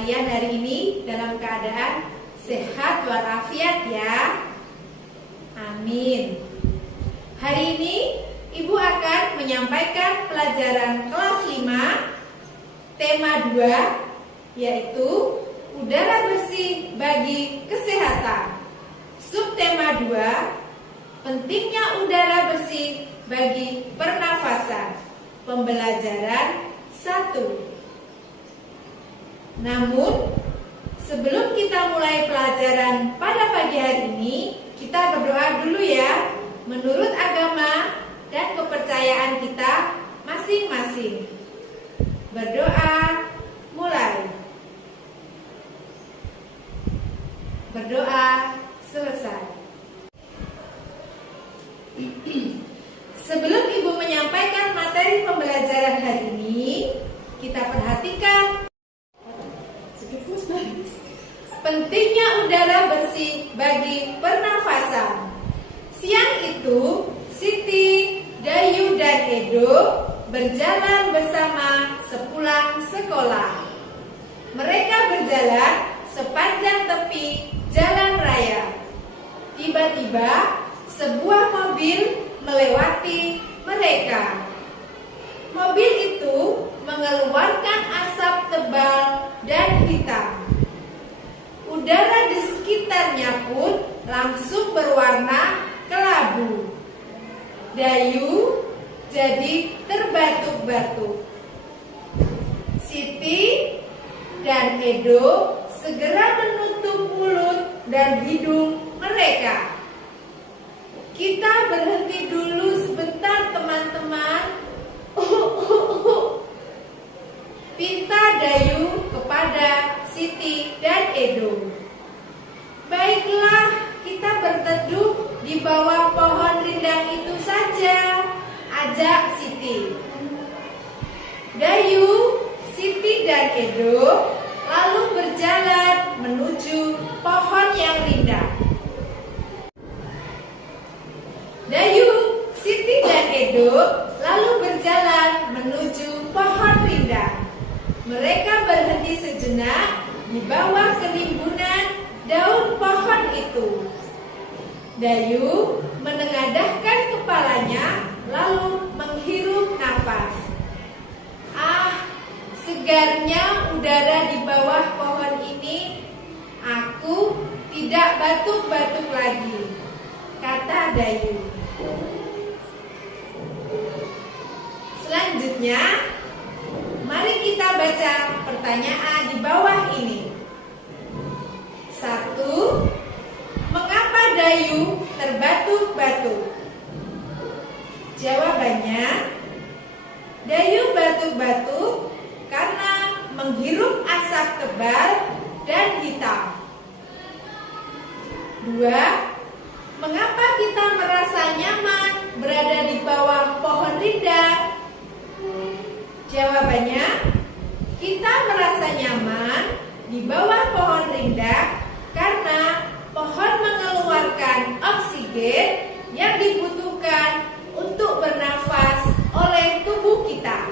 kalian hari ini dalam keadaan sehat walafiat ya. Amin. Hari ini Ibu akan menyampaikan pelajaran kelas 5 tema 2, yaitu udara bersih bagi kesehatan. Subtema 2, pentingnya udara bersih bagi pernafasan. Pembelajaran 1. Namun, sebelum kita mulai pelajaran pada pagi hari ini, kita berdoa dulu ya, menurut agama dan kepercayaan kita masing-masing. Berdoa, mulai. Berdoa, selesai. Sebelum Ibu menyampaikan materi pembelajaran hari ini, kita perhatikan pentingnya udara bersih bagi pernafasan. Siang itu, Siti, Dayu, dan Edo berjalan bersama sepulang sekolah. Mereka berjalan sepanjang tepi jalan raya. Tiba-tiba, sebuah mobil melewati mereka. Mobil itu mengeluarkan asap tebal dan hitam. Udara di sekitarnya pun langsung berwarna kelabu. Dayu jadi terbatuk-batuk. Siti dan Edo segera menutup mulut dan hidung mereka. Kita berhenti dulu sebentar, teman-teman. Pinta Dayu kepada Siti dan Edo. Baiklah, kita berteduh di bawah pohon rindang itu saja, ajak Siti. Dayu, Siti dan Edo lalu berjalan menuju pohon yang rindang. Dayu, Siti dan Edo lalu berjalan menuju pohon rindang. Mereka berhenti sejenak di bawah kerimbunan daun pohon itu. Dayu menengadahkan kepalanya lalu menghirup nafas. Ah, segarnya udara di bawah pohon ini. Aku tidak batuk-batuk lagi, kata Dayu. Selanjutnya, mari kita baca pertanyaan di bawah ini. 1. Mengapa Dayu terbatuk-batuk? Jawabannya, Dayu batuk-batuk karena menghirup asap tebal dan hitam. 2. Mengapa kita merasa nyaman berada di bawah pohon rindang? Jawabannya, kita merasa nyaman di bawah pohon rindang karena pohon mengeluarkan oksigen yang dibutuhkan untuk bernafas oleh tubuh kita.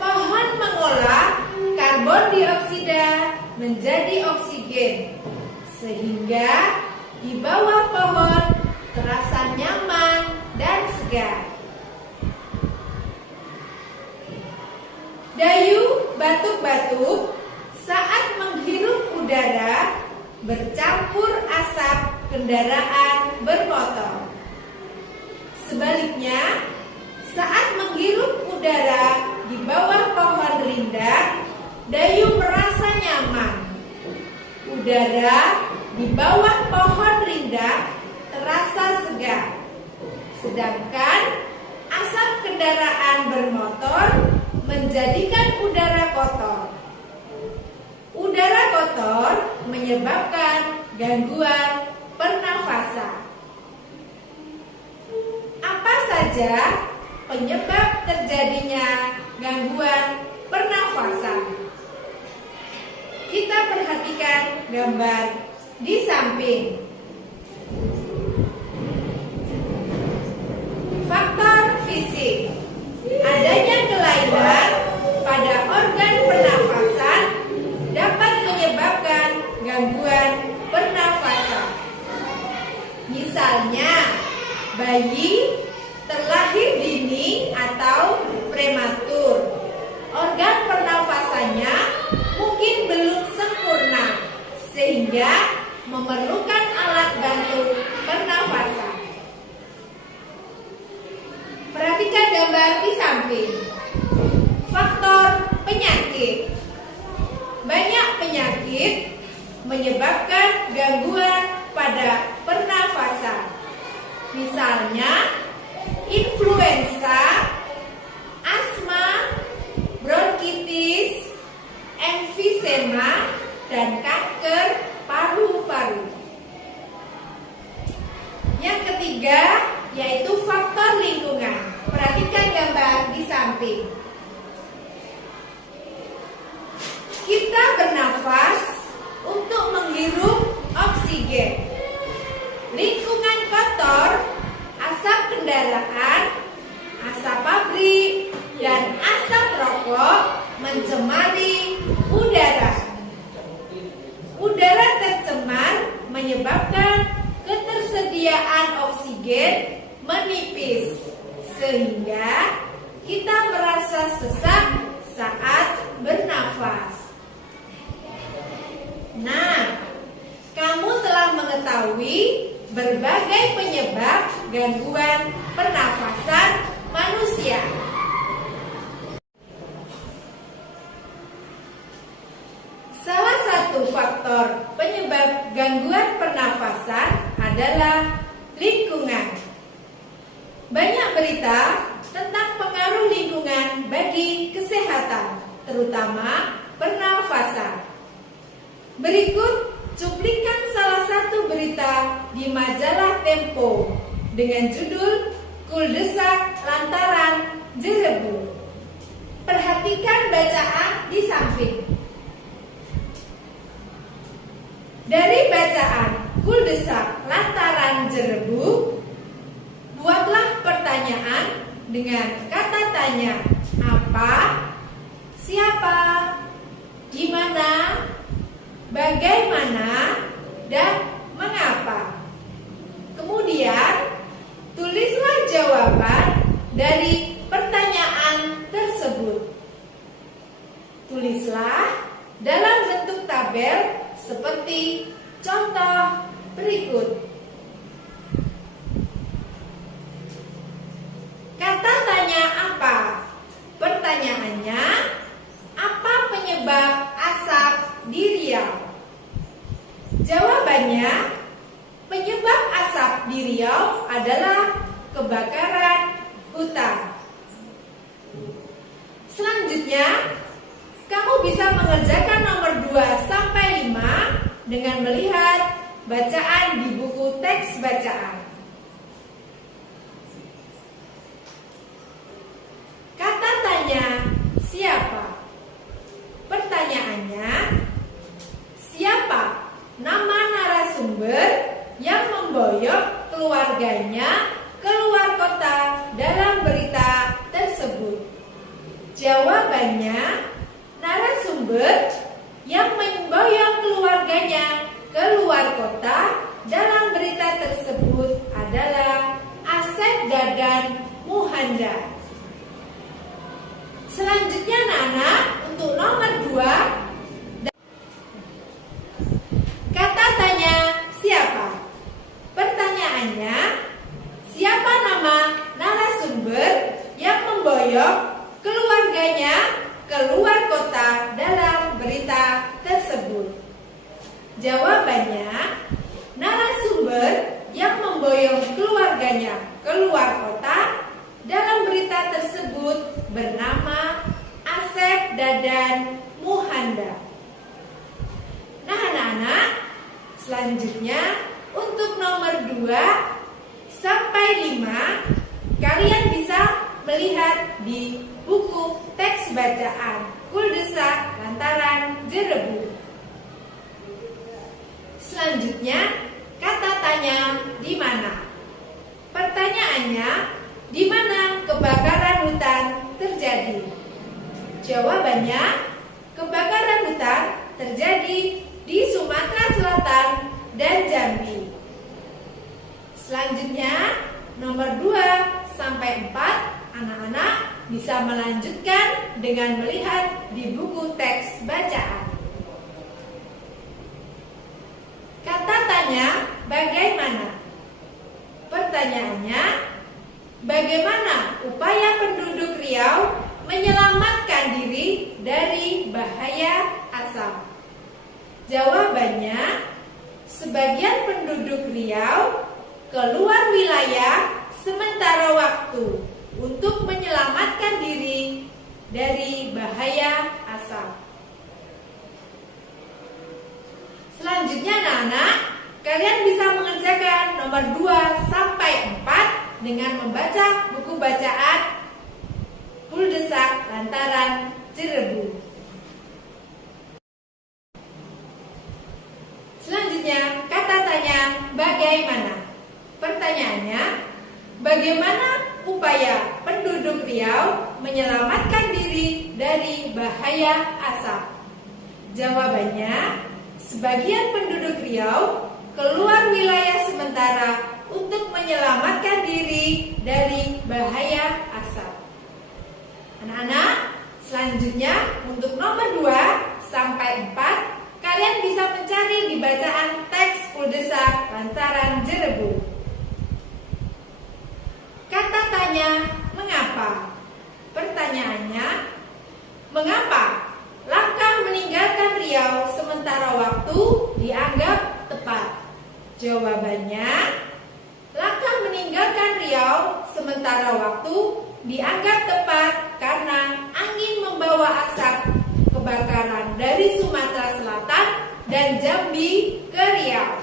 Pohon mengolah karbon dioksida menjadi oksigen, sehingga di bawah pohon terasa nyaman dan segar. Dayu batuk-batuk saat menghirup udara bercampur asap kendaraan bermotor. Sebaliknya, saat menghirup udara di bawah pohon rindang, Dayu merasa nyaman. Udara di bawah pohon rindang terasa segar, sedangkan asap kendaraan bermotor menjadikan udara kotor. Udara kotor menyebabkan gangguan pernafasan. Apa saja penyebab terjadinya gangguan pernafasan? Kita perhatikan gambar di samping. Faktor fisik. Adanya kelainan pada organ pernafasan bayi terlahir dini atau prematur. Organ pernafasannya mungkin belum sempurna sehingga memerlukan alat bantu pernafasan. Perhatikan gambar di samping. Faktor penyakit. Banyak penyakit menyebabkan gangguan pada pernafasan. Misalnya influenza, asma, bronkitis, emfisema, dan kanker paru-paru. Yang ketiga yaitu faktor lingkungan. Perhatikan gambar di samping. Kita bernafas untuk menghirup oksigen. Lingkungan kotor, asap kendaraan, asap pabrik, dan asap rokok mencemari udara. Udara tercemar menyebabkan ketersediaan oksigen menipis, sehingga kita merasa sesak saat bernafas. Nah, kamu telah mengetahui berbagai penyebab gangguan pernafasan manusia. Salah satu faktor penyebab gangguan pernafasan adalah lingkungan. Banyak berita tentang pengaruh lingkungan bagi kesehatan, terutama pernafasan. Berikut cuplikan salah satu berita di majalah Tempo dengan judul "Kuldesak Lantaran Jerebu". Perhatikan bacaan di samping. Dari bacaan "Kuldesak Lantaran Jerebu", buatlah pertanyaan dengan kata tanya apa, siapa, di mana, bagaimana, dan mengapa. Kemudian, tulislah jawaban dari pertanyaan tersebut. Tulislah dalam bentuk tabel seperti contoh berikut. Kata tanya apa? Pertanyaannya, apa penyebab asap di Riau? Jawabannya, penyebab asap di Riau adalah kebakaran hutan. Selanjutnya, kamu bisa mengerjakan nomor 2 sampai 5 dengan melihat bacaan di buku teks bacaan. Kata tanya siapa? Pertanyaannya, siapa nama narasumber yang memboyong keluarganya keluar kota dalam berita tersebut? Jawabannya, narasumber yang memboyong keluarganya keluar kota dalam berita tersebut adalah Asep Dadan Muhanda. Selanjutnya anak-anak, untuk nomor 2, kata tanya siapa? Pertanyaannya, siapa nama narasumber yang memboyong keluarganya keluar kota dalam berita tersebut? Jawabannya, narasumber yang memboyong keluarganya keluar kota dalam berita tersebut bernama Asep Dadan Muhanda. Nah anak-anak, selanjutnya untuk nomor 2 sampai 5 kalian bisa melihat di buku teks bacaan Kuldesak Lantaran Jerebu. Selanjutnya, kata tanya di mana? Pertanyaannya, di mana kebakaran hutan terjadi? Jawabannya, kebakaran hutan terjadi di Sumatera Selatan dan Jambi. Selanjutnya, nomor nomor 2 sampai 4, anak-anak bisa melanjutkan dengan melihat di buku teks bacaan. Kata tanya bagaimana? Pertanyaannya, bagaimana upaya penduduk Riau menyelamatkan diri dari bahaya asap? Jawabannya, sebagian penduduk Riau keluar wilayah sementara waktu untuk menyelamatkan diri dari bahaya asap. Selanjutnya anak-anak, kalian bisa mengerjakan nomor 2 sampai 4 dengan membaca buku bacaan Puldesak Lantaran Cirebon. Selanjutnya, kata tanya bagaimana? Pertanyaannya, bagaimana upaya penduduk Riau menyelamatkan diri dari bahaya asap? Jawabannya, sebagian penduduk Riau keluar wilayah sementara untuk menyelamatkan diri dari bahaya asap. Anak-anak, selanjutnya untuk nomor 2 sampai 4, kalian bisa mencari di bacaan teks Puldesak Lantaran Cirebon. Kata tanya mengapa? Pertanyaannya, mengapa langkah meninggalkan Riau sementara waktu dianggap tepat? Jawabannya, langkah meninggalkan Riau sementara waktu dianggap tepat karena angin membawa asap kebakaran dari Sumatera Selatan dan Jambi ke Riau.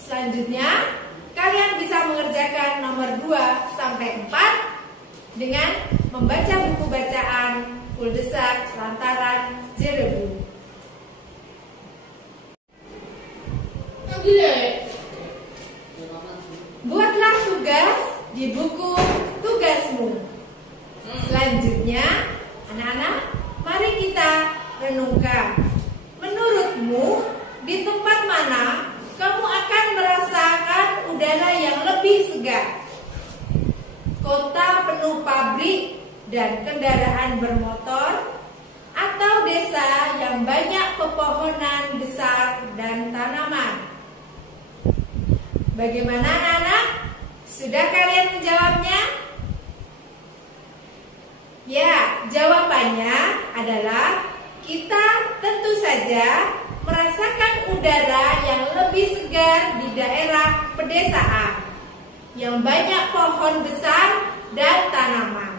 Selanjutnya, kalian bisa mengerjakan nomor 2 sampai 4 dengan membaca buku bacaan Puldesak Lantaran Cirebon. Buatlah tugas di buku tugasmu. Selanjutnya, anak-anak, mari kita renungkan. Menurutmu, di tempat mana kamu akan merasakan udara yang lebih segar? Kota penuh pabrik dan kendaraan bermotor, atau desa yang banyak pepohonan besar dan tanaman? Bagaimana anak-anak? Sudah kalian menjawabnya? Ya, jawabannya adalah kita tentu saja merasakan udara yang lebih segar di daerah pedesaan yang banyak pohon besar dan tanaman.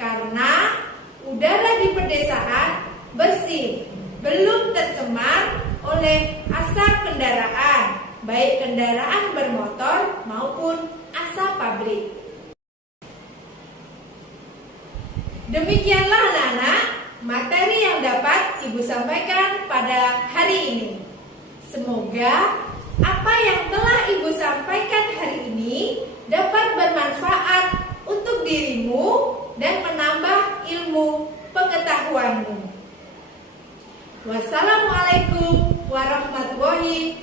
Karena udara di pedesaan bersih, belum tercemar oleh asap kendaraan, baik kendaraan bermotor maupun asap pabrik. Demikianlah anak-anak materi yang dapat Ibu sampaikan pada hari ini. Semoga apa yang telah Ibu sampaikan hari ini dapat bermanfaat untuk dirimu dan menambah ilmu pengetahuanmu. Wassalamualaikum warahmatullahi